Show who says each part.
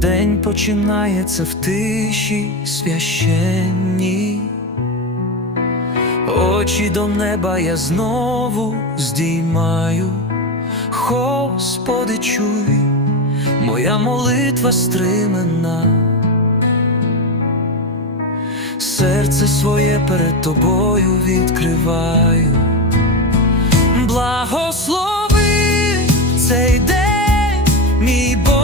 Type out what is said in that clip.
Speaker 1: День починається в тиші священній. Очі до неба я знову здіймаю, Господи, чуй, моя молитва стримана, серце своє перед тобою відкриваю, благослови цей день, мій Бог.